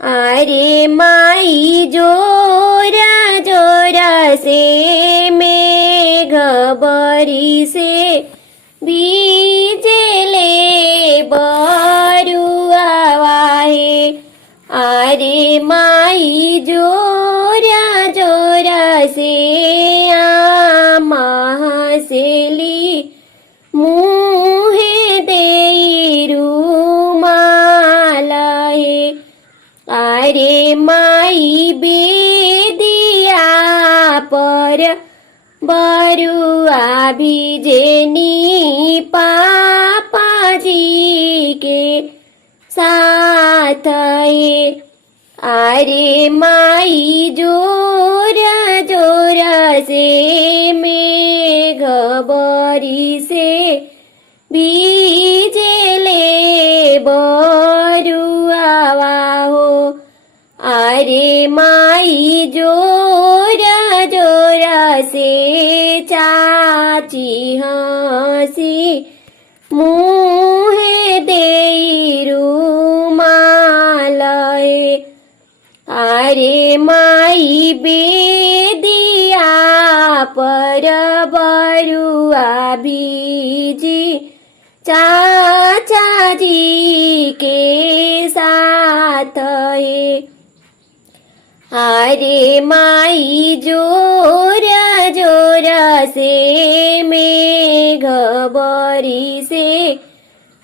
अरे माई जोरा जोरा से मेघ बरिसे बीजेले बरुआ वाहे। अरे माई जोरा जोरा से आमा हसेली मुहे देई रुमाल हे। अरे माई बेदिया पर बरुआ भिजेनी पापाजी के साथ हे। अरे माई जोरा जोरा से मेघ बरिसे बीजेले बरुआ वाहो। अरे माई जोरा जोरा से चाची हंसी मुहे देई रुमाल हे। अरे माई बेदिया पर बरुआ बीजी चाचा जी के साथ हे। अरे माई जोरा जोरा से मेघ बरिसे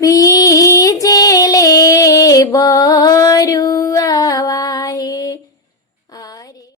बीजेले बरुआ